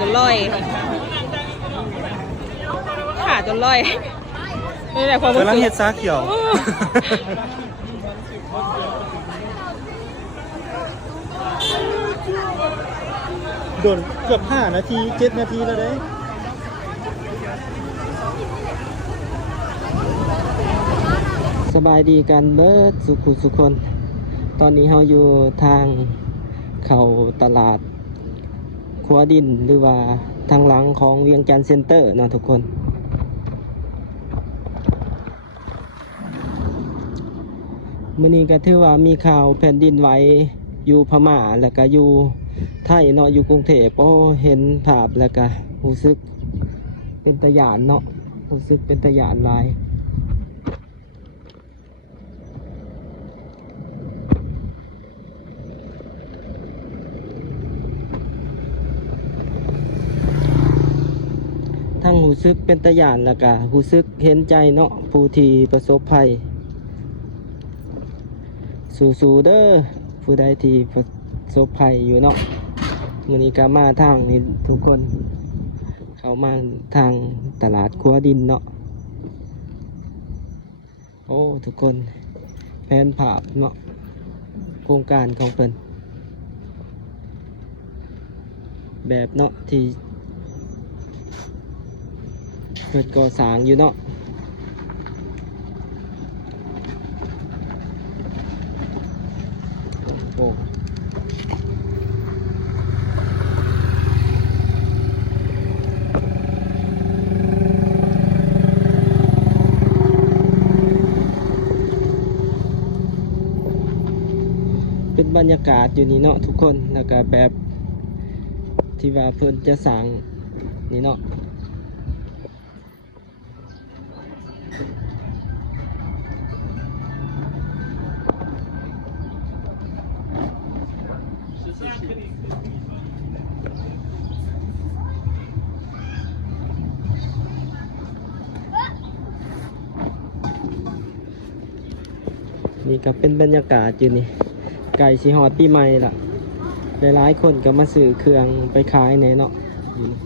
จนลอยขาจนลอยนี่แหละความรู้สึก กำลังเฮ็ดซาเขียวโดนเกือบ5 นาที 7 นาทีแล้วเด้สบายดีกันเบิดสุขุสุคน ตอนนี้เราอยู่ทางเข้าตลาดขัวดินหรือว่าทางหลังของเวียงจันทร์เซ็นเตอร์นะทุกคนมื้อนี้ก็ถือว่ามีข่าวแผ่นดินไหวอยู่พม่าแล้วก็อยู่ไทยเนาะอยู่กรุงเทพโอ้เห็นภาพแล้วก็รู้สึกเป็นตะหยานเนาะรู้สึกเป็นตะหยานหลายทั้งรู้สึกเป็นตะหยานแล้วก็รู้สึกเห็นใจเนาะผู้ที่ประสบภัยสู้ๆเด้อผู้ใดที่ประสบภัยอยู่เนาะมื้อนี้ก็มาทางนี้ทุกคนเข้ามาทางตลาดขัวดินเนาะโอ้ทุกคนแผนภาพเนาะโครงการของเพิ่นแบบเนาะที่เพิ่นก่อสร้างอยู่เนาะโอ้เป็นบรรยากาศอยู่นี่เนาะทุกคนแล้วก็แบบที่ว่าเพิ่นจะสร้างนี่เนาะนี่ก็เป็นบรรยากาศอยู่นี่ไก่สีหอดปีใหม่ล่ะหลายๆคนก็มาซื้อเครื่องไปขายในเนาะอยู่นี่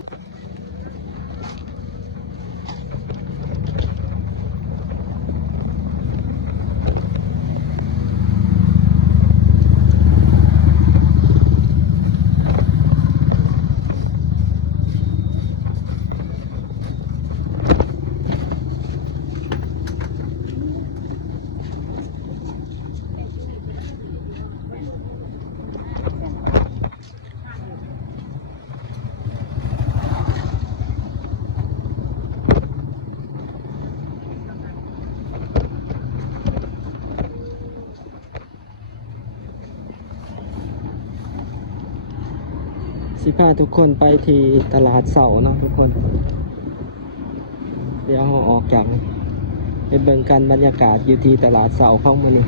สิพาทุกคนไปที่ตลาดเสาเนาะทุกคนเดี๋ยวเราออกจากไปเบิ่งกันบรรยากาศอยู่ที่ตลาดเสาเข้ามานี่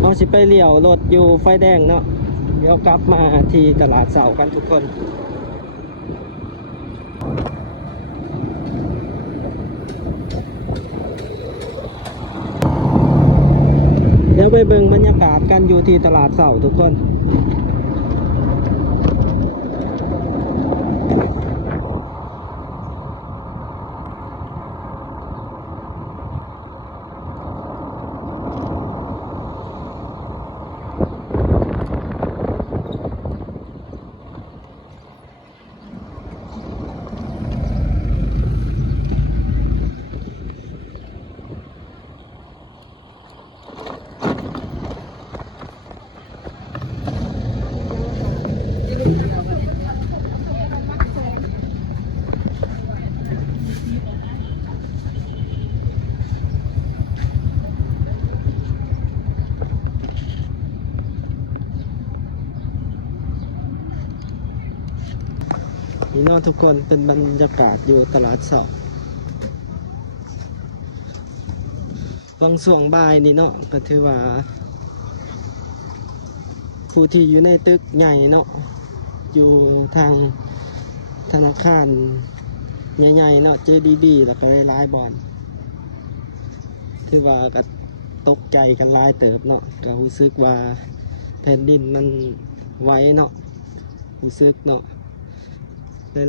เราสิไปเลี้ยวรถอยู่ไฟแดงเนาะเดี๋ยวกลับมาที่ตลาดเสากันทุกคนเดี๋ยวไปเบิ่งบรรยากาศกันอยู่ที่ตลาดเสาทุกคนนี่เนาะทุกคนเป็นบรรยากาศอยู่ตลาดเสาบางส่วงบ่ายนี่เนาะก็ถือว่าผู้ที่อยู่ในตึกใหญ่เนาะอยู่ทางธนาคารใหญ่ๆเนาะ JDB แล้วก็หลายๆบอนถือว่าก็ ตกใจกันหลายเติบเนาะก็รู้สึกว่าแผ่นดินมันไหวเนาะรู้สึกเนาะ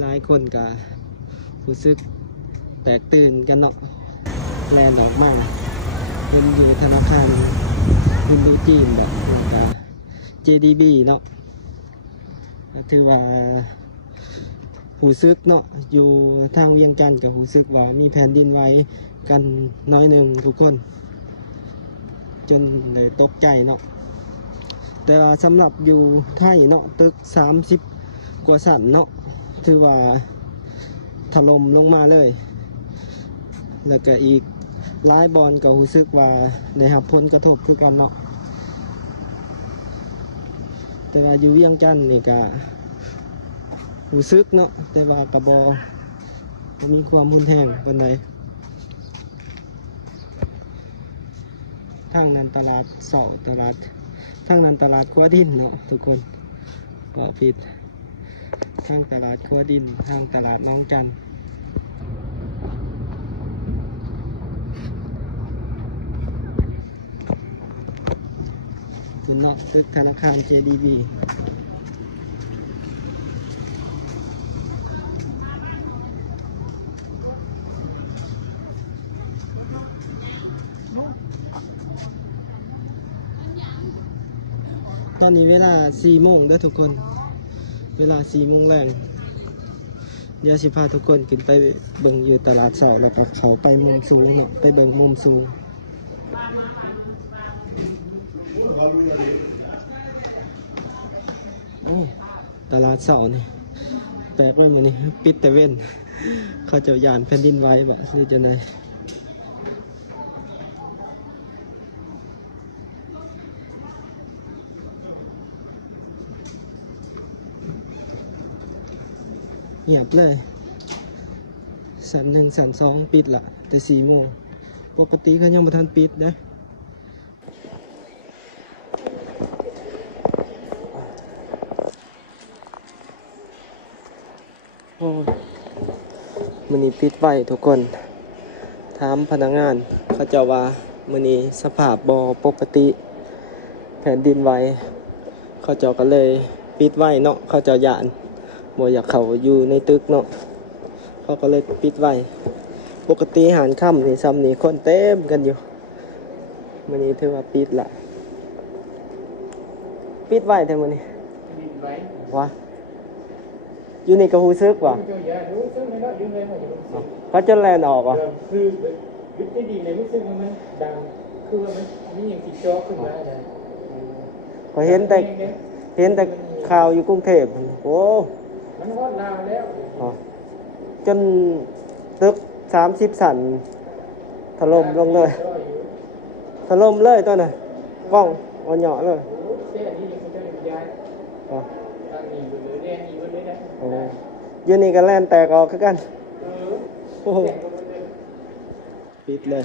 หลายๆคนก็รู้สึกแตกตื่นกันเนาะแลนออกมาเป็นอยู่ธนาคารอินโดจีนแบบแล้วก็ JDB เนาะก็ถือว่าหูซึกเนาะอยู่ทางเวียงจันทน์กับหูซึกว่ามีแผ่นดินไหวกันน้อยหนึ่งทุกคน จนเลยตกใจเนาะแต่ว่าสำหรับอยู่ไทยเนาะตึก30 กว่าสั่นเนาะถือว่าถล่มลงมาเลย แล้วก็อีกหลายบอลก็รู้สึกว่าได้รับผลกระทบคือกันเนาะแต่ว่าอยู่เวียงจันทน์นี่ก็รู้สึกเนาะแต่ว่ากระบ่มีความรุนแรงปานใดทางนั้นตลาดเสาตลาดทางนั้นตลาดขัวดินเนาะทุกคนก็ผิดทางตลาดขัวดินทางตลาดน้องจันทน์คุณเนาะตึกธนาคาร JDB ตอนนี้เวลา4 โมงเด้อทุกคน เวลา4 โมงแรงเดี๋ยวสิพาทุกคนขึ้นไปเบิ่งอยู่ตลาดเสาแล้วก็เขาไปมุมสูงเนาะไปเบิ่งมุมสูงโอ้ตลาดเสานี่แปลกไว้เหมือนนี่ปิดแต่เว้นเขาเจ้ายานแผ่นดินไหวบ่หรือจะไงเงียบเลยสัน1สัน2ปิดละแต่4 โมงปกติเขายังบ่ทันปิดนะโอ้มื้อนี้ปิดไว้ทุกคนถามพนักงานเขาเจ้าว่ามื้อนี้สภาพบ่ปกติแผ่นดินไหวเขาเจ้าก็เลยปิดไว้เนาะเขาเจ้าย่านบ่อยากเข้าอยู่ในตึกเนาะเขาก็เลยปิดไว้ปกติอาหารค่ำนี่ซ้ำนี่คนเต็มกันอยู่มื้อนี้ถือว่าปิดละปิดไว้แต่มื้อนี้วะอยู่นี่ก็ฮู้สึกว่าเขาจะแลนออกอ่ะคือยุทธดีในรู้สึกว่ามันดังคือว่ามันมีอย่างติดจอขึ้นมาได้ก็เห็นแต่ข่าวอยู่กรุงเทพโอ้มันฮอดลาวแล้วจนตึก30 สั่นถล่มลงเลยถล่มเลยตัวน่ะกล้องเอาเหยาะเลยเส้นนี้มันจะย้ายทางนี้หรือแดงนี้มันเลยนะโอ้อยู่นี่ก็แล่นแตกออกคือกันโอ้ปิดเลย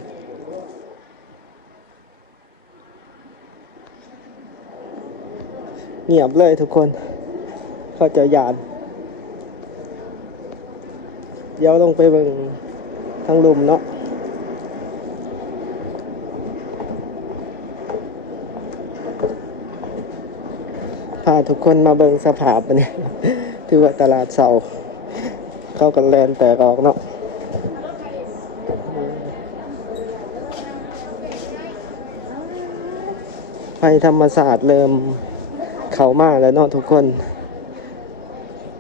เงียบเลยทุกคนเขาจะหยาดเดี๋ยวลงไปเบิ่งทางลุมเนาะพาทุกคนมาเบิ่งสภาพนี่ถือว่าตลาดเสาเข้ากันแลนแตกออกเนาะภัยธรรมศาสตร์เริ่มเข้ามาแล้วเนาะทุกคน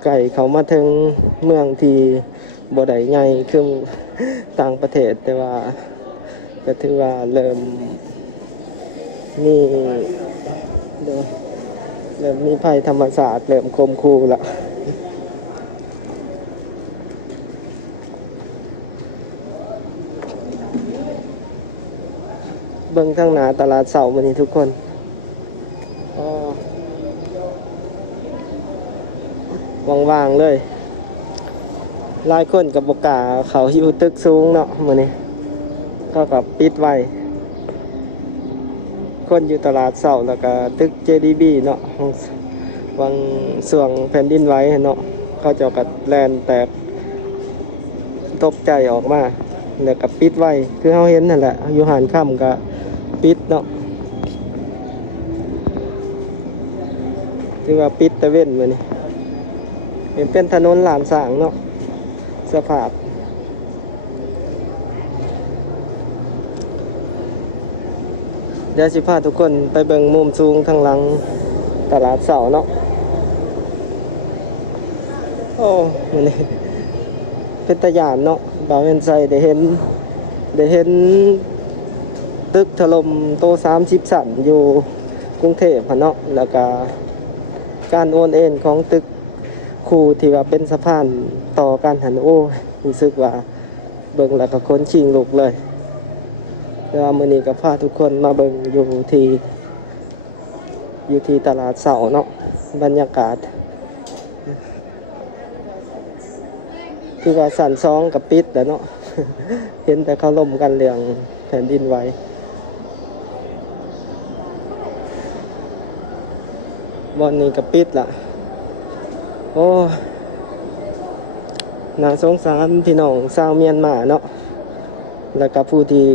ไก่เขามาถึงเมืองที่บ่ได้ใหญ่คือต่างประเทศแต่ว่าก็ถือว่าเริ่มมีภัยธรรมศาสตร์เริ่มคมคูละเบิ่งทางหน้าตลาดเสามื้อนี้ทุกคนว่างๆเลยหลายคนกับบกาเขาอยู่ตึกสูงเนาะมื้อนี้ก็กับปิดไว้คนอยู่ตลาดเสาแล้วก็ตึก JDB เนาะวังส่วงแผ่นดินไหวเนาะเขาเจ้าก็แล่นแตกตกใจออกมาแล้วก็ปิดไว้คือเฮาเห็นนั่นแหละอยู่หานค่ำก็ ปิดเนาะถือว่าปิดตะเว้นมื้อนี้เป็นถนนหลานสร้างเนาะสภาพเดี๋ยวสิพาทุกคนไปเบิ่งมุมสูงทางหลังตลาดเสาเนาะโอ้มื้อนี้เป็นตะยานเนาะบ่าวเห็นใส่ได้เห็นตึกถล่มโต30ชั้นอยู่กรุงเทพฯเนาะแล้วก็การโอนเอ็นของตึกคู่ที่ว่าเป็นสะพานต่อกันหันโอ้รู้สึกว่าเบิ่งแล้วก็ขนชิงลุกเลยแต่ว่ามื้อนี้ก็พาทุกคนมาเบิ่งอยู่ที่ตลาดเสาเนาะบรรยากาศคือว่าสั่นซองกับปิดแล้วเนาะ เห็นแต่เขาล่มกันเรื่องแผ่นดินไหวบอนนี้กับปิดล่ะโอ้น่าสงสารพี่น้องชาวเมียนมาเนาะแล้วก็ผู้ที่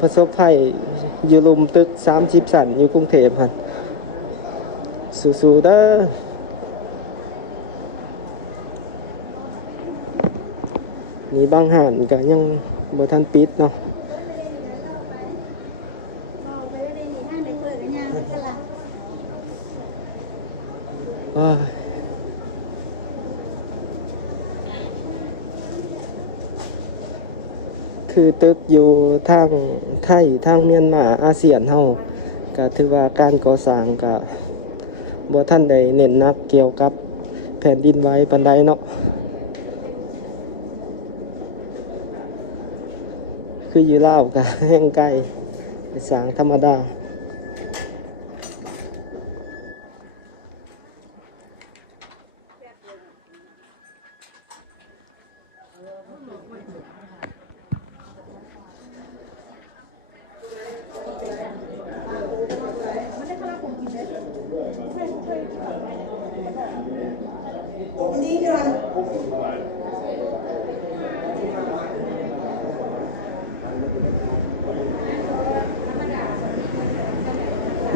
ประสบภัยอยู่ลุมตึก30ชั้นอยู่กรุงเทพฯหั่นสู้ๆเด้อนี่บางห้านก็ยังบ่ทันปิดเนาะว้าคือตึกอยู่ทางไทยทางเมียนมาอาเซียนเฮาก็ถือว่าการก่อสร้างก็บ่ทันได้เน้นหนักเกี่ยวกับแผ่นดินไหวปานใดเนาะคืออยู่ลาวก็แห่งไกลสร้างธรรมดา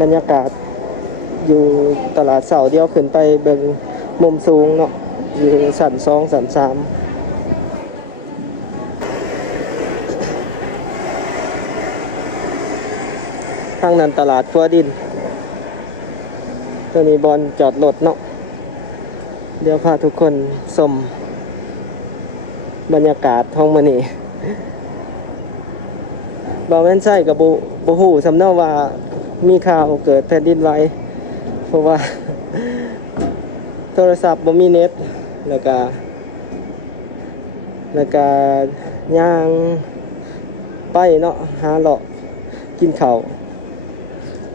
บรรยากาศอยู่ตลาดเสาเดียวขึ้นไปเบิ่งมุมสูงเนาะอยู่ชั้น2ชั้น3ทางนั้นตลาดฟัวดินตัวนี้บอลจอดรถเนาะเดี๋ยวพาทุกคนชมบรรยากาศท้องมื้อนี้บ่แม่นใช่กับบ่ฮู้สำเนาว่ามีข่าวเกิดแผ่นดินไหวเพราะว่าโทรศัพท์บ่มีเน็ตแล้วก็ย่างไปเนาะหาเลาะกินข้าว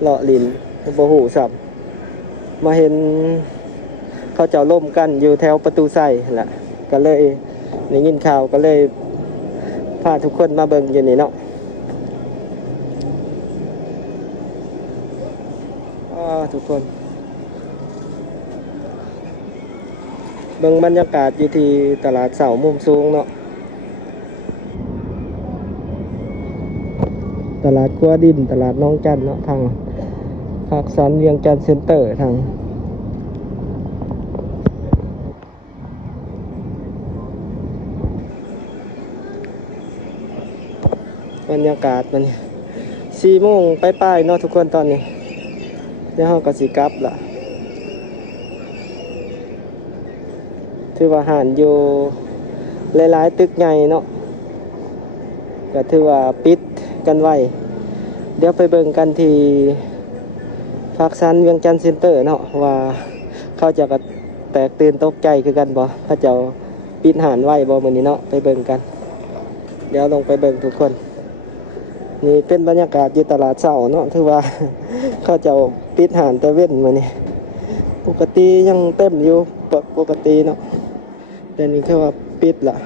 เลาะลิ้นบ่ฮู้ซับมาเห็นเขาเจ้าล่มกันอยู่แถวประตูไส้แหละก็เลยได้ยินข่าวก็เลยพาทุกคนมาเบิ่งอยู่นี่เนาะทุกคนเบิ่งบรรยากาศอยู่ที่ตลาดเสามุมสูงเนาะตลาดกัวดินตลาดน้องจันเนาะทางภาคสันเวียงจันทน์เซ็นเตอร์ทางบรรยากาศมัน4 โมงไปป้ายเนาะทุกคนตอนนี้เดี๋ยวเราก็สิกลับล่ะถือว่าหารอยู่หลายๆตึกใหญ่เนาะก็ถือว่าปิดกันไว้เดี๋ยวไปเบิ่งกันที่ภาคสันเวียงจันทน์เซ็นเตอร์เนาะว่าเขาจะก็แตกตื่นตกใจคือกันบ่เขาจะปิดหารไว้บ่มื้อนี้เนาะไปเบิ่งกันเดี๋ยวลงไปเบิ่งทุกคนนี่เป็นบรรยากาศอยู่ตลาดเสาเนาะถือว่าเขาจะปิดหารแต่เว้นมื้อนี้ปกติยังเต็มอยู่ปกติเนาะแต่นี่คือว่าปิดล่ะ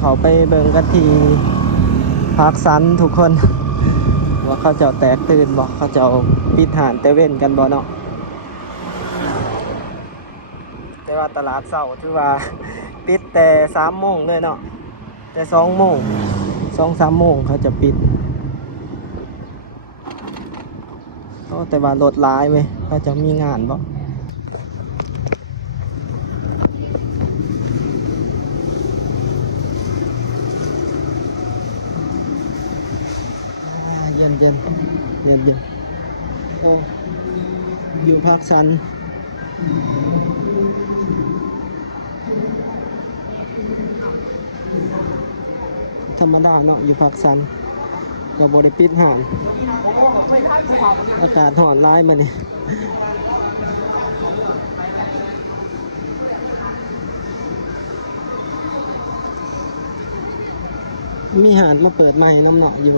เขาไปเบิ่งกันที่ภาคสันทุกคนว่าเขาเจ้าแตกตื่นบอกเขาเจ้าปิดหานแต่เว้นกันบ่เนาะแต่ว่าตลาดเช้าถือว่าปิดแต่3 โมงเลยเนาะแต่2 โมง 2-3 โมงเขาจะปิดแต่ว่ารถร้ายไหมเขาจะมีงานบ่เย็นเย็นเย็นเย็นโอ้อยู่ภาคสันธรรมดาเนาะอยู่ภาคสันก็บ่ได้ปิดหานอากาศร้อนร้ายมานี่มีหาดมาเปิดใหม่น้ำหนักอยู่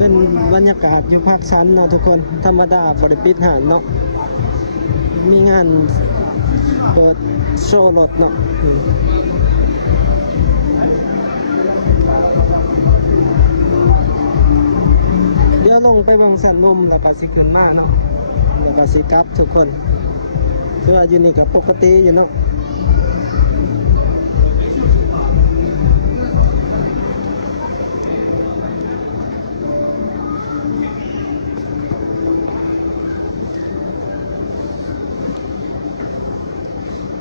เป็นบรรยากาศอยู่ภาคชั้นเนาะทุกคนธรรมดาบริปิดหานเนาะมีงานเปิดโชว์รถเนาะเดี๋ยวลงไปบางสันลมแล้วก็สิขึ้นมาเนาะแล้วก็สิกลับทุกคนคือว่าอยู่นี่กับปกติอยู่เนาะ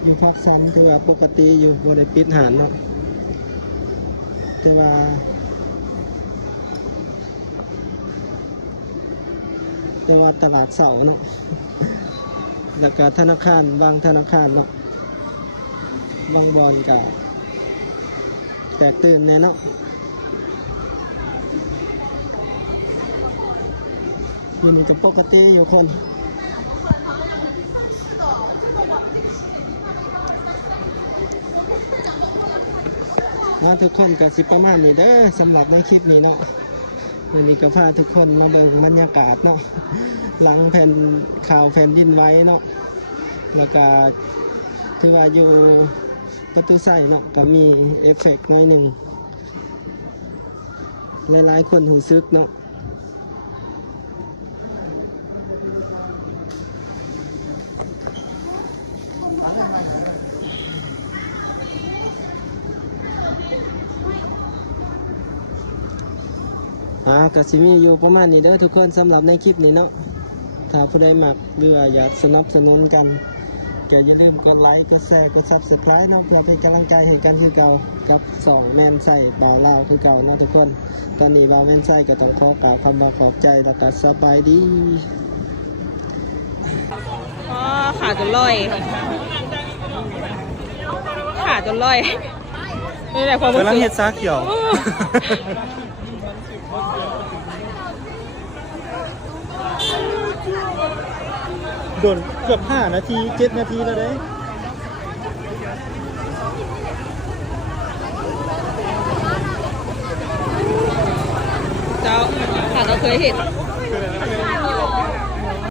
อยู่ภาคสันคือว่าปกติอยู่บริปิดหานเนาะแต่ว่าตลาดเสาเนาะแล้วก็ธนาคารบางธนาคารเนาะบางบอนกับแตกตื่นแน่เนาะอยู่นี่กับปกติอยู่คนทุกคนกับสิประมาณนี้เด้อสำหรับในคลิปนี้เนาะวันนี้ก็พาทุกคนมาเบิ่งบรรยากาศเนาะหลังข่าวแผ่นดินไหวเนาะแล้วก็ถือว่าอยู่ประตูไส้เนาะก็มีเอฟเฟกต์น้อยหนึ่งหลายๆคนหูซึกเนาะก็สิมีอยู่ประมาณนี้เด้อทุกคนสำหรับในคลิปนี้เนาะถ้าผู้ใดมักหรืออยากสนับสนุนกันก็อย่าลืมกดไลค์กดแชร์กด Subscribe เนาะเพื่อเป็นกำลังใจให้กันคือเก่ากับ2แมนไส้บ่าวลาวคือเก่าเนาะทุกคนตอนนี้บ่าวแมนไส้ก็ต้องขอกราบคำขอบใจแล้วก็สบายดีขาจนลอยขาจนลอยนี่แหละความรู้สึกกำลังเฮ็ดซากเกี่ยวโดนเกือบ5 นาที 7 นาทีแล้วเด้เจ้าค่ะเราเคยเห็น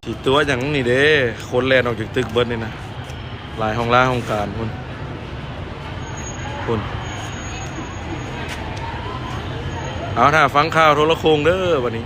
ที่ตัวอย่างนี้เด้คนแลนออกจากตึกเบิร์ดนี่นะหลายห้องล่าห้องการคุณเอาถ้าฟังข่าวโทรโขงเด้อวันนี้